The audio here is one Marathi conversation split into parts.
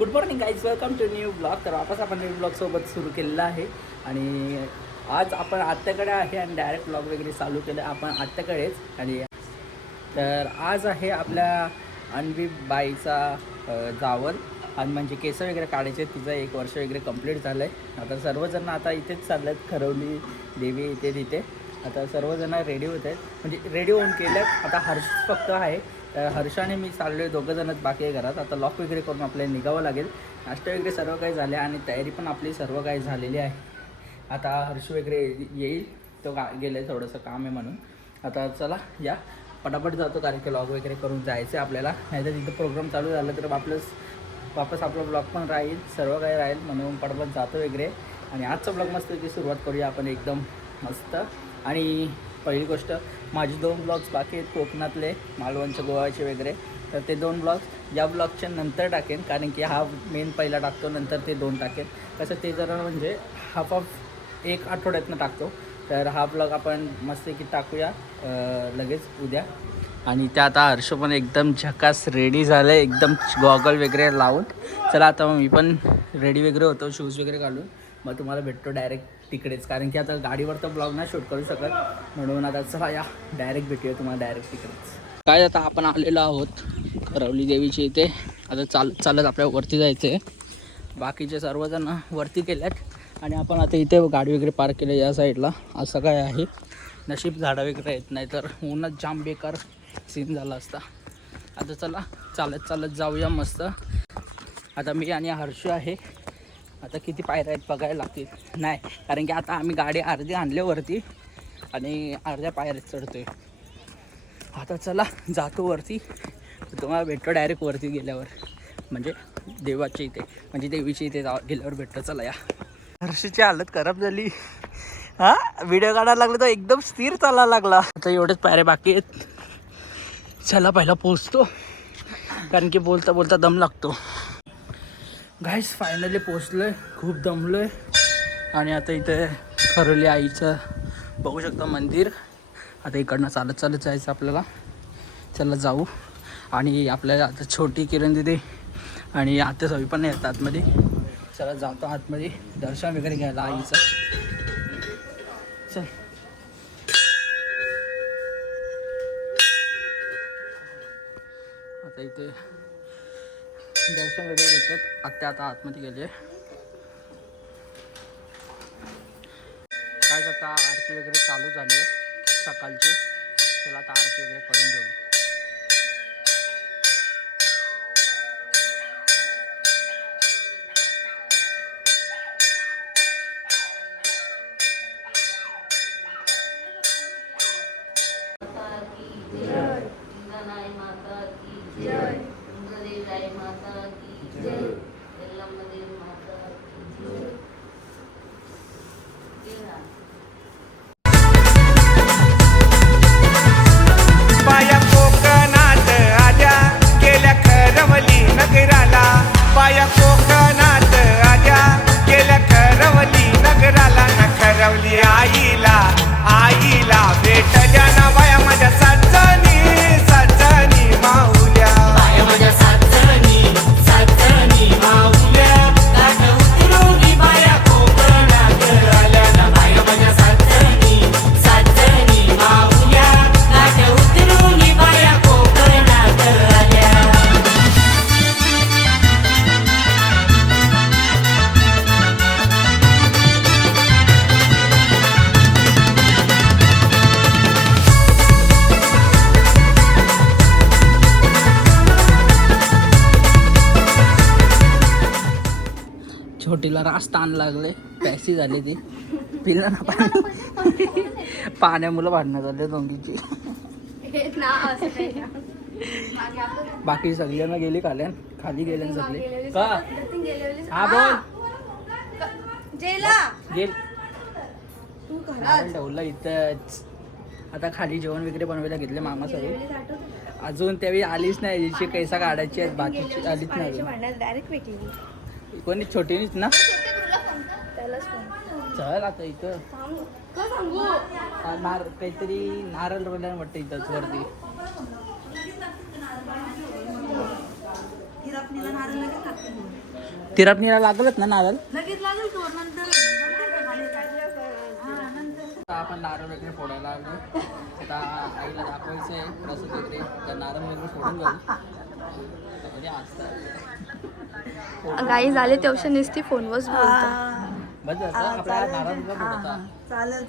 Good morning guys welcome to new blog तर वापस आपण न्यू ब्लॉगसोबत सुरू केलेला आहे. आणि आज आपण आत्याकडे आहे आणि डायरेक्ट ब्लॉग वगैरे चालू केलं. आपण आत्याकडेच. आणि तर आज आहे आपल्या अनवी बाईचा अ, जावल. आणि म्हणजे केस वगैरे काढायचे. तिचं एक वर्ष वगैरे कंप्लीट झालं आहे आता सर्वजण आता इथेच चालले आहेत खरवली देवी इथे तिथे. आता सर्वजण रेडी होत आहेत. म्हणजे रेडी होऊन केल्यात. आता हर्ष फक्त आहे. तर हर्षाने मी चाललो आहे दोघंजणच बाकी आहे घरात. आता लॉक वगैरे करून आपल्याला निघावं लागेल. नाश्ता वगैरे सर्व काही झाले आणि तयारी पण आपली सर्व काही झालेली आहे. आता हर्ष वगैरे येईल. तो गा गेलं थोडंसं काम आहे म्हणून. आता चला या. पटापट जातो कारण की लॉग वगैरे करून जायचं आहे आपल्याला. नाहीतर तिथं प्रोग्राम चालू झालं तर वापस वापस आपला ब्लॉग पण राहील. सर्व काही राहील म्हणून पटापट जातो वगैरे. आणि आजचा ब्लॉग मस्त की सुरुवात करूया आपण एकदम मस्त. आणि पहिली गोष्ट माझे दोन ब्लॉग्स बाकी आहेत कोकणातले मालवणचे गोवाचे वगैरे. तर ते दोन ब्लॉग्स या ब्लॉगच्या नंतर टाकेन कारण की हा मेन पहिला टाकतो नंतर ते दोन टाकेन. कसं ते जरा म्हणजे हाफ ऑफ एक आठवड्यातनं टाकतो. तर हा ब्लॉग आपण मस्तपैकी टाकूया लगेच उद्या. आणि त्या आता हर्ष पण एकदम झकास रेडी झालं आहे एकदम गॉगल वगैरे लावून. चला आता मग मी पण रेडी वगैरे होतो शूज वगैरे घालून. मग तुम्हाला भेटतो डायरेक्ट तिकडेच. कारण की आता गाडीवर तर ब्लॉग नाही शूट करू शकत. म्हणून आता चला या डायरेक्ट भेटूया तुम्हाला डायरेक्ट तिकडेच. काय आता आपण आलेलो आहोत करवली देवीची इथे. आता चाल चालत आपल्या वरती जायचं आहे बाकीचे सर्वजण वरती केल्यात आणि आपण आता इथे गाडी वगैरे पार्क केली या साईडला असं काय आहे? नशीब झाडं वगैरे येत नाही तर ऊनच जाम बेकार सीन झाला असता. आता चला चालत चालत जाऊया मस्त. आता मी आणि हर्ष आहे. आता किती पायऱ्या आहेत बघायला लागतील. नाही कारण की आता आम्ही गाडी अर्धी आणली वरती आणि अर्ध्या पायऱ्यात चढतोय. आता चला जातो वरती. तुम्हाला भेटतो डायरेक्ट वरती गेल्यावर. म्हणजे देवाच्या इथे म्हणजे देवीच्या इथे जा गेल्यावर भेटतो. चला या. हर्षीची हालत खराब झाली. हा? व्हिडिओ काढायला लागला तर एकदम स्थिर चालायला लागला. आता एवढेच पायऱ्या बाकी आहेत. चला पहिला पोचतो कारण की बोलता बोलता दम लागतो. गाईस फायनली पोचलोय खूप दमलोय. आणि आता इथे खरली आईचं बघू शकता मंदिर. आता इकडनं चालत चालत जायचं आपल्याला. चला जाऊ. आणि आपल्याला आता छोटी किरण दिदी आणि आता सवी पण येतात आतमध्ये. चला जातो आतमध्ये. दर्शन वगैरे घ्यायला आईचं. चल. आता इथे दर्शन वगैरे घेतात आत्या आता आतमध्ये गेले. काय आता आरती वगैरे चालू झाली आहे. सकाळची. त्याला आता आरती वगैरे करून देऊ. माता की जय इंद्रनाय माता की जय इंद्रदेवाय माता लागले. पॅसी झाली ती. पिलं ना पाणी. पाण्यामुळं भांडणं झाले दोघीची. बाकी सगळ्यांना गेली खाल्यान. खाली गेल्यान सगळे. का? हा बोल. जेला. गेल. ठेवलं इथंच. आता खाली जेवण वगैरे बनवायला घेतले मामा सगळे. अजून त्यावेळी आलीच नाही. हिची कैसा काढायची आहेत बाकीची आलीच नाही कोणी छोटीनीच ना? त्यालाच फोन चल आता इथं. सांगू. का सांगू? नार काहीतरी नारळ रोवल्यानं वाटतं इथंच वरती. तिरपणीला लागलच ना नारळ? लगेच लागेल का वर? नंतर. काय आपण नारळ वगैरे फोडायला आलो आता आईला दाखवायचं आहे प्रसाद वगैरे तर नारळ वगैरे फोडून जाऊ. म्हणजे असतं गाई झाले तेवढ्या नुसती फोनवरच बोलतात चालेल.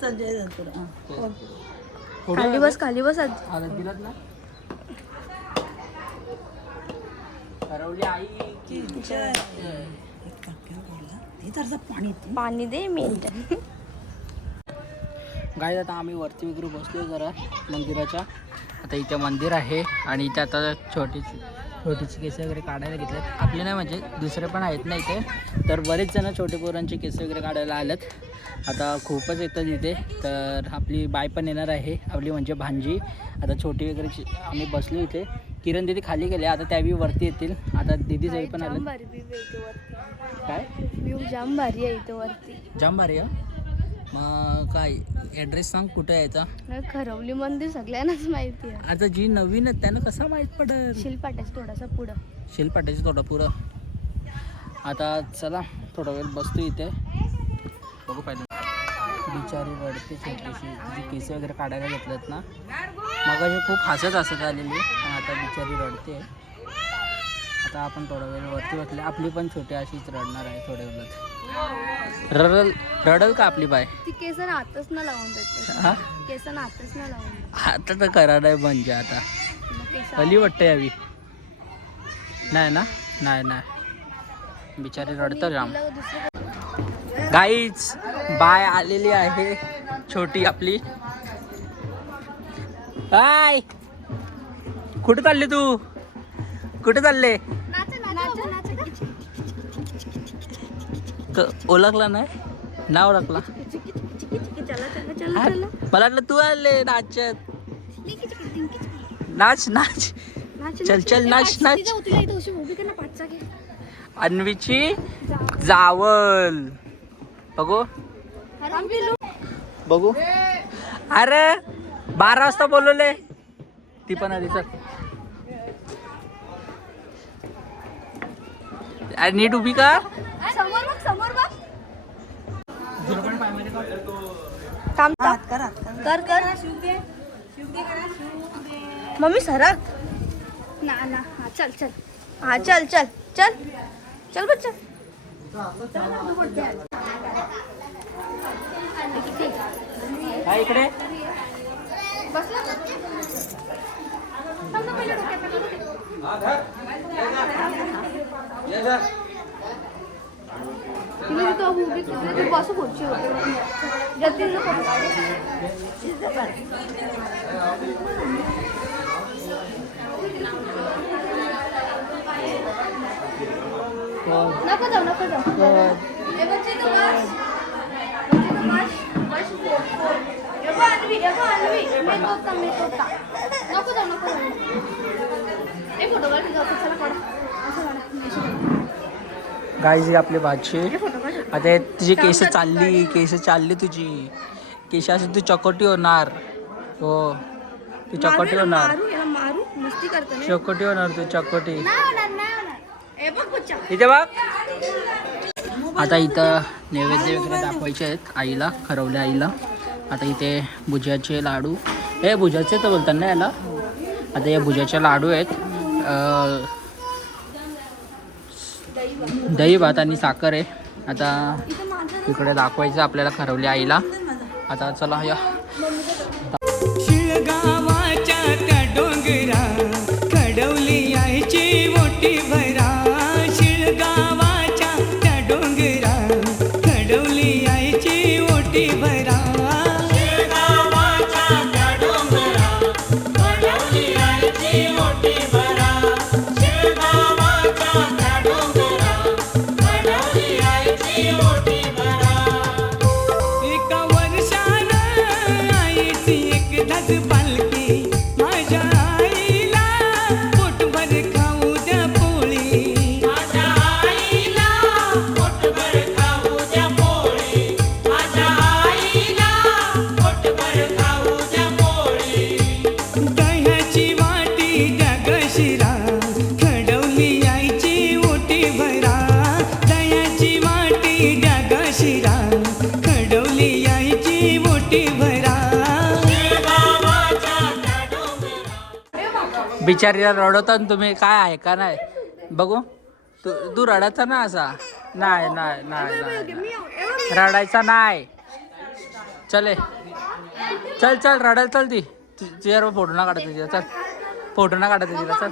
हा. खाली बस खाली बस आजी. हरवली आई. एक बोलला. हे पाणी दे. मी गाय आता आम्ही वरती वगैरे बसलो जरा मंदिराच्या. आता इथे मंदिर आहे आणि इथे आता छोटीची छोटीची केस वगैरे काढायला घेतलेत आपले नाही म्हणजे दुसरे पण आहेत ना इथे. तर बरेच जण छोटे पोरांचे केस वगैरे काढायला आलेत. आता खूपच येतात इथे. तर आपली बाय पण येणार आहे. आपली म्हणजे भांजी. आता छोटी वगैरे आम्ही बसलो इथे. किरण दिदी खाली गेले. आता त्यावेळी वरती येतील. आता दिदी जाई पण आले काय? जाम भारी आहे इथं वरती. जाम भारी आहे? मग काय ॲड्रेस सांग कुठे यायचा खरवली मंदिर सगळ्यांनाच माहिती आहे. आता जी नवीन आहे त्यानं कसं माहीत पडेल? शिलपाट्याच्या थोडासा पुढं. शिलपाट्याची थोडं पुरं आता चला थोडा वेळ बसतो इथे. बघू पाहिजे बिचारी रडते छोटीशी. केस वगैरे काढायला घेतलेत ना. मग खूप हसत हसत आलेली पण आता बिचारी रडते. आता आपण थोडा वेळ वरती बसले. आपली पण छोटी अशीच रडणार आहे थोड्या वेळात. रडल रडल का आपली बाय? ती हातच ना लावून देते. हा? हातच ना लावून देते. आता तर करा नाही म्हणजे आता. मग केस भली वाटते यावी. नाही ना? नाही नाही. बिचारी रडतं जाम. तिला दुसरं गाईच बाय आलेली आहे छोटी आपली. बाय. कुठे चालली तू? कुठे चालले? ओळखला नाही? नाव ओळखला? मला वाटलं तू आले नाचत. नाच नाच. चल चल नाच नाच. अन्वीची जावल. बघू. बघू. अरे बारा वाजता बोलवले ती पण आली चल. अरे नीट उभी का समोर बघ समोर बघ. हात कर, हात कर. कर कर. मम्मी सरक. ना ना. हा चल चल. हा चल चल चल. चल बच्चा काय इकडे तिला तिथं उभी तिला तू बसू खुर्ची होती जतीन फोटो नको जाऊ नको जाऊ हे बच्चे तो बस बच्चे तो बस बस फोर फोर ये बघ अन्वी ये बघ अन्वी मी तोता मी तोता नको जाऊ नको जाऊ ए फोटो काढ जाऊ चला काढ असं काढा असं काढा. गायची आपली भाजी आता हे तुझी केस चालली केस चालली तुझी. केस अशी तू चकोटी होणार. हो. तू चकोटी होणार. चकोटी होणार तू चकोटी. इथे बघ. आता इथं नैवेद्य वगैरे दाखवायचे आहेत आईला खरवल्या आईला. आता इथे भुजाचे लाडू. हे भुजाचे तर बोलतात ना याला. आता या भुजाचे लाडू आहेत. दही भात आणि साखर आहे. आता इकडे दाखवायचं आपल्याला खरवल्या आईला. आता चला या. बिचारीला रडवता ना तुम्ही काय आहे का नाही? बघू. तू तू रडायचा ना असा? नाही नाही नाही रडायचा नाही. चले चल चल रडायला चल ती. तुझ्यावर फोटो ना काढा तुझ्या. चल. फोटो ना काढा तुझ्या. चल.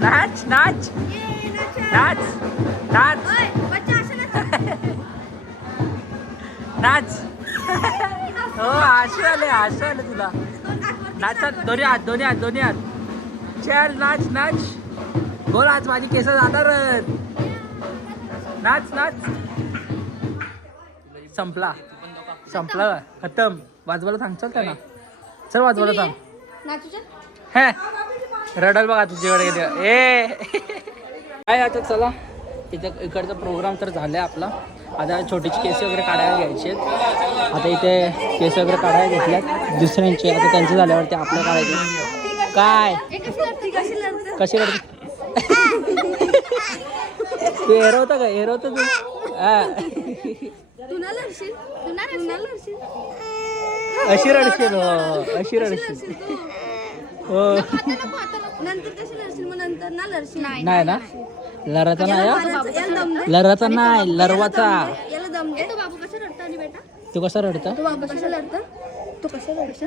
नाच नाच. नाच. नाच. नाच. हो आशू आले आशू आले तुला. नाच चल, दोन्ही हात दोन्ही हात दोन्ही हात. चल नाच नाच. बोल आज माझी केस जाणार नाच नाच. संपला. संपला खतम. वाजवायला सांग चल त्यांना? चल वाजवायला सांग हे. रडल बघा तुझ्याकडे ए. काय आता चला. इथे इकडचा प्रोग्राम तर झाला आपला. आता छोटीची केस वगैरे काढायला घ्यायचे आता इथे केस वगैरे काढायला घेतल्यात. दुसऱ्यांचे. आता त्यांचे झाल्यावरती आपल्या काढायचे. काय? कशी करते तू एरवता का? एरवता तू. अशी रडशील हो. अशी रडशील. हो. नंतर कशी लढशील मग नंतर ना लढशील. नाही ना? लराचा नाही. हा? याला दम दे लराचा नाही लरवाचा याला दम दे तो बाबू कसा रडतो आणि बेटा? तू कसा रडता? तो बाबू कसा लढतो तो कसा लढतो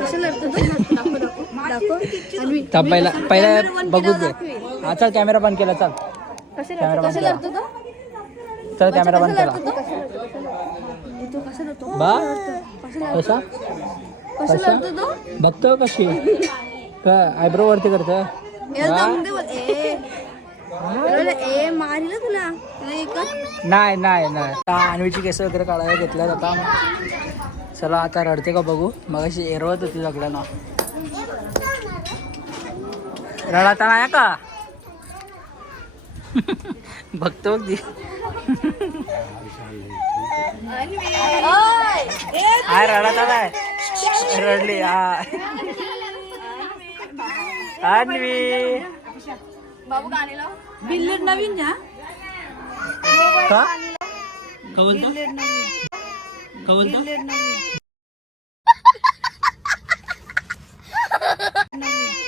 कसा लढतो तो? दाखव दाखव दाखव. आणि थांब पहिला पहिला बघू दे. हा चल कॅमेरा बंद केला चल. कसा कॅमेरा बंद कसा केला. लढतो तो? चल कॅमेरा बंद केला. तो? लढतो तो लढतो बा? कसा लढतो कसा कसा? लढतो तो? बघतो कशी? का? आयब्रो वरती करतो. ए मारील तुला नाही नाही नाही. आता अन्वीची केस वगैरे काढायला घेतल्यात आता. चला आता रडते का बघू. मग अशी एरवत होती सगळ्यांना. रडाता नाही का? बघतो बघ हाय रडाता नाही रडली हा अन्वी. बाबू गाणे लाव बिल्लेट नवीन घ्या. का? का बोलतो का बोलतो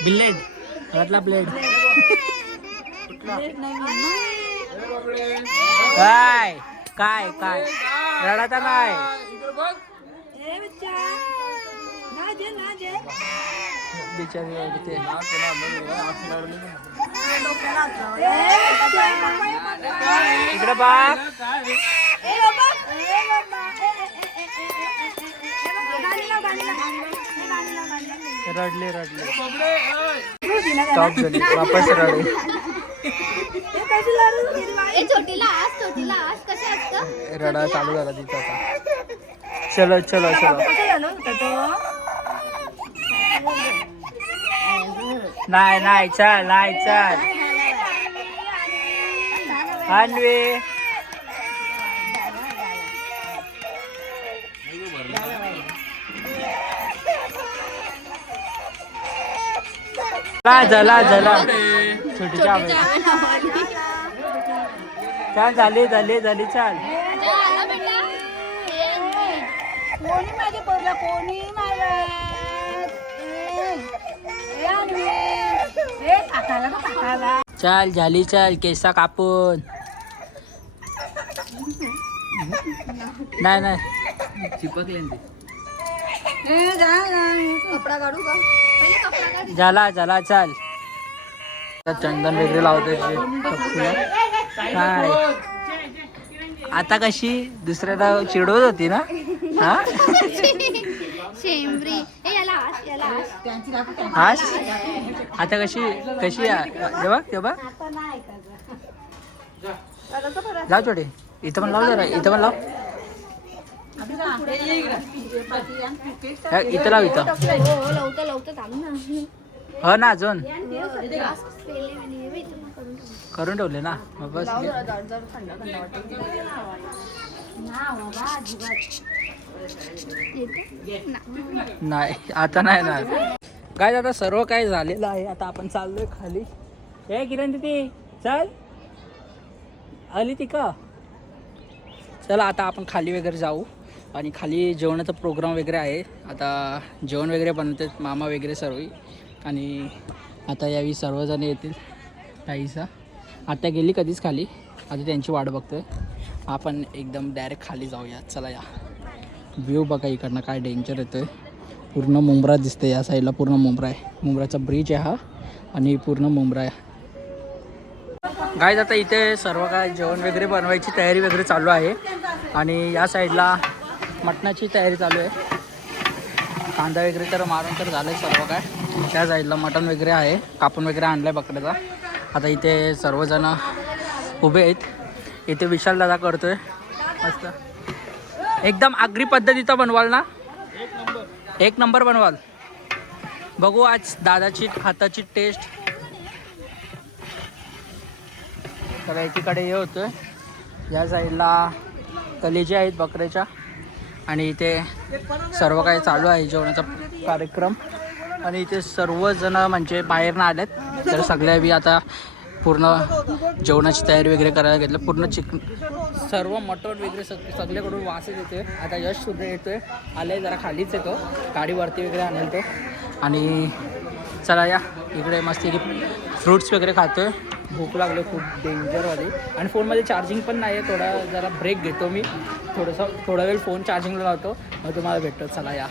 बिल्लेट घरातला प्लेट काय? काय? काय? रडाता नाही ए बच्चा. ना जे ना जे. बिचारी रडते इकडे लाव रडले रडले. स्टॉप झाली. वापस रडले ए कशी लढू ए छोटीला आज छोटीला आज कसं असतं रडा चालू झाला तिचा आता. चलो चलो चलो कसं झालं होतं तो नाही नाही चल नाही चल. अन्वी. ला झाला झाला छोटीच्या चाल झाली झाली झाली चाल. कोणी माझे पोरला कोणी माझ्या चाल झाली चाल केसा कापून. नाही नाही. चिपकले झाला झाला चाल. आता चंदन वगैरे लावतो काय आता कशी? दुसऱ्याला चिडवत होती ना? हा? शेंबरी. हास आता कशी कशी जेव्हा तेव्हा लाव छोटे इथं पण लाव जरा इथं पण लाव. हा, इथं लाव इथं. हो ना. हो ना अजून. हे करून ठेव. करून ठेवले ना. मग बस. नाही आता नाही ना काय आता सर्व काय झालेलं आहे. आता आपण चाललोय खाली. ए किरण तिथे चल. आली ती का? चला आता आपण खाली वगैरे जाऊ. आणि खाली जेवणाचा प्रोग्राम वगैरे आहे. आता जेवण वगैरे बनवतात मामा वगैरे सर्व आणि आता यावेळी सर्वजण येतील ताईचा. आता गेली कधीच खाली. आता त्यांची वाट बघतोय. आपण एकदम डायरेक्ट खाली जाऊया. चला या. व्ह्यू बघा इकडनं काय डेंजर येतोय. पूर्ण मुंब्रा दिसते या साईडला पूर्ण मुंब्रा आहे. मुंब्राचा ब्रिज आहे हा आणि पूर्ण मुंब्रा आहे. गाय आता इथे सर्व काय जेवण वगैरे बनवायची तयारी वगैरे चालू आहे. आणि या साईडला मटणाची तयारी चालू आहे. कांदा वगैरे तर मारून तर झालं सर्व काय. त्या साईडला मटण वगैरे आहे. कापून वगैरे आणलं आहे आता इथे सर्वजण उभे आहेत. इथे विशाल दादा करतोय. मस्त. एकदम आगरी पद्धतीचं बनवाल ना? एक नंबर बनवाल. बघू आज दादाची हाताची टेस्ट तर एकीकडे हे होतं या साईडला कलेजी आहेत बकऱ्याच्या. आणि इथे सर्व काही चालू आहे जेवणाचा कार्यक्रम. आणि इथे सर्वजण म्हणजे बाहेरनं आलेत. तर सगळ्या बी आता पूर्ण जेवणाची तयारी वगैरे करायला घेतलं. पूर्ण चिकन सर्व मटण वगैरे सग सगळ्याकडून वासच येतोय. आता यश सुद्धा येतोय. आले जरा खालीच येतो. गाडीवरती वगैरे आणेल तो आणि चला या. इकडे मस्त फ्रुट्स वगैरे खातोय. भूक लागले खूप डेंजरवाली आणि फोनमध्ये चार्जिंग पण नाही आहे थोडा जरा ब्रेक घेतो मी. थोडंसं थोडा वेळ फोन चार्जिंगला लावतो. मग तुम्हाला भेटतो. चला या.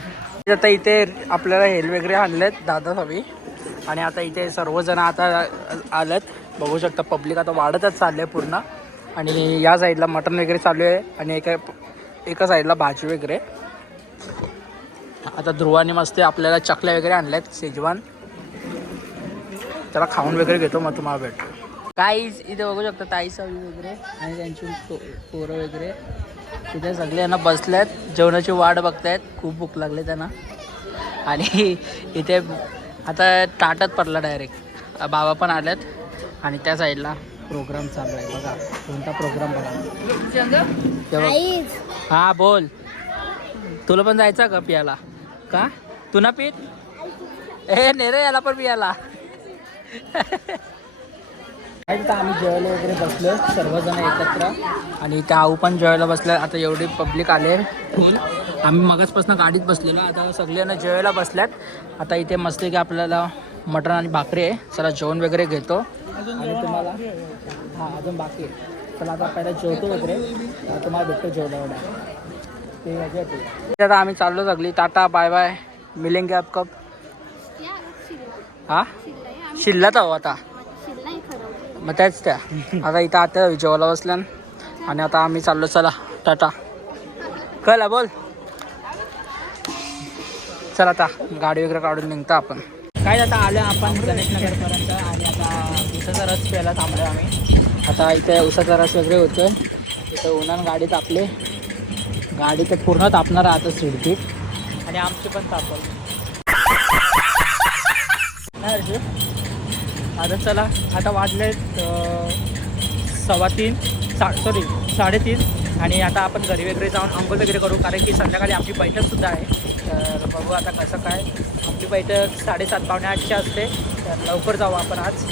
आता इथे आपल्याला हेल वगैरे आणलेत. दादा सवी आणि आता इथे सर्वजण आता आलेत. बघू शकता पब्लिक आता वाढतच चाललं आहे पूर्ण. आणि या साईडला मटण वगैरे चालू आहे आणि एका एका साईडला भाजी वगैरे. आता ध्रुवाने मस्त आपल्याला चकल्या वगैरे आणल्या आहेत शेजवान. त्याला खाऊन वगैरे घेतो मग तुम्हाला भेटतो. काहीच इथे बघू शकता ताई सावी वगैरे आणि त्यांची पोरं वगैरे. तिथे सगळे यांना बसल्यात जेवणाची वाट बघतायत. खूप भूक लागली त्यांना. आणि इथे आता ताटात पडला डायरेक्ट बाबा पण आल्यात आणि त्या साईडला प्रोग्राम चालू आहे. बघा कोणता प्रोग्राम बघा. हा बोल. तुला पण जायचं का पियाला? का? तू ना पीत? ए नाही रे याला पण पियाला. आम्ही जेवायला वगैरे बसलो सर्वजण एकत्र. आणि त्या आऊ पण जेवायला बसल्या आता एवढी पब्लिक आले फुल आम्ही मगाचपासून गाडीत बसलेलो आता सगळ्यांना जेवायला बसल्यात. आता इथे मस्त की आपल्याला मटण आणि भाकरी आहे. चला जेवण वगैरे घेतो. आणि तुम्हाला हां अजून बाकी आहे. चला आता पहिला जेवतो वगैरे. तुम्हाला भेटतो जेवढा एवढा ते आता आम्ही चाललो सगळी. Tata bye bye. मिलेंगे आप कप. हा? शिल्लत आहो आता. मग त्याच त्या. आता इथं आता जेवायला बसल्यान. आणि आता आम्ही चाललो चला टाटा. कळला बोल. चला आता गाडी वगैरे काढून निघतो आपण. काय आता आलो आपण गणेशनगरपर्यंत आणि आता उसाचा रस प्यायला थांबलो आम्ही. आता इथे उसाचा रस वगैरे होतो इथं उन्हान गाडी तापले. गाडी तर पूर्ण तापणार आहे आता सिडकी आणि आमची पण तापल. नाही आता चला आता वाजले सव्वा तीन सा सॉरी साडेतीन. आणि आता आपण घरी वगैरे जाऊन अंघोळ वगैरे करू कारण की संध्याकाळी आपली बैठकसुद्धा आहे. बघू आता कसं काय. आपली बैठक साडेसात पावणे आठची असते. तर लवकर जाऊ आपण आज.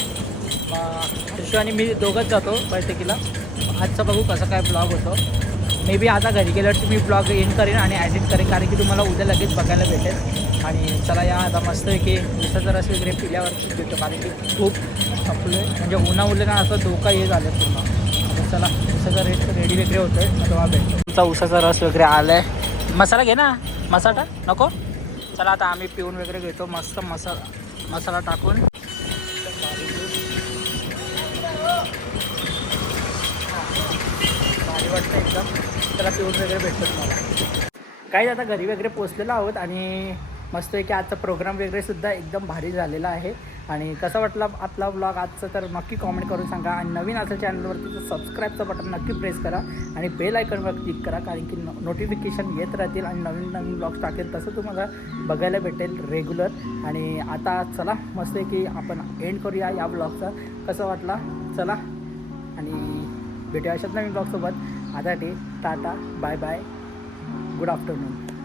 ऋषू आणि मी दोघंच जातो बैठकीला. आजचा बघू कसं काय ब्लॉग होतो. मे बी आता घरी गेल्यावरती मी ब्लॉग एंड करेन आणि ॲडिट करेन कारण की तुम्हाला उद्या लगेच बघायला भेटेल. आणि चला या आता मस्त आहे की उसाचा रस वगैरे पिल्यावरतीच भेटतो कारण की खूप थकलो आहे म्हणजे उन्हा उन्हा असं धोका हे झालं पूर्ण. चला उसाचा रेट रेडी वगैरे होतो आहे मग तेव्हा भेटतो तुमचा उसाचा रस वगैरे आला आहे मसाला घे ना. मसाला नको? चला आता आम्ही पिऊन वगैरे घेतो मस्त मसाला मसाला टाकून. भारी वाटतं एकदम. त्याला पिऊन वगैरे भेटतो तुम्हाला. काही आता घरी वगैरे पोचलेलो आहोत आणि मस्त आहे की आजचा प्रोग्राम वगैरे सुद्धा एकदम भारी झालेला आहे. आणि कसा वाटला आपला ब्लॉग आजचा तर नक्की कॉमेंट करून सांगा. आणि नवीन असं चॅनलवरती तर सबस्क्राईबचं बटन नक्की प्रेस करा. आणि बेल आयकॉनवर क्लिक करा कारण की नोटिफिकेशन येत राहतील आणि नवीन नवीन ब्लॉग्स टाकेल तसं तुम्हाला बघायला भेटेल रेग्युलर आणि आता चला मस्त आहे की आपण एंड करूया या ब्लॉगचा कसं वाटला? चला. आणि भेटूया अशाच नवीन ब्लॉगसोबत आता ते tata bye bye good afternoon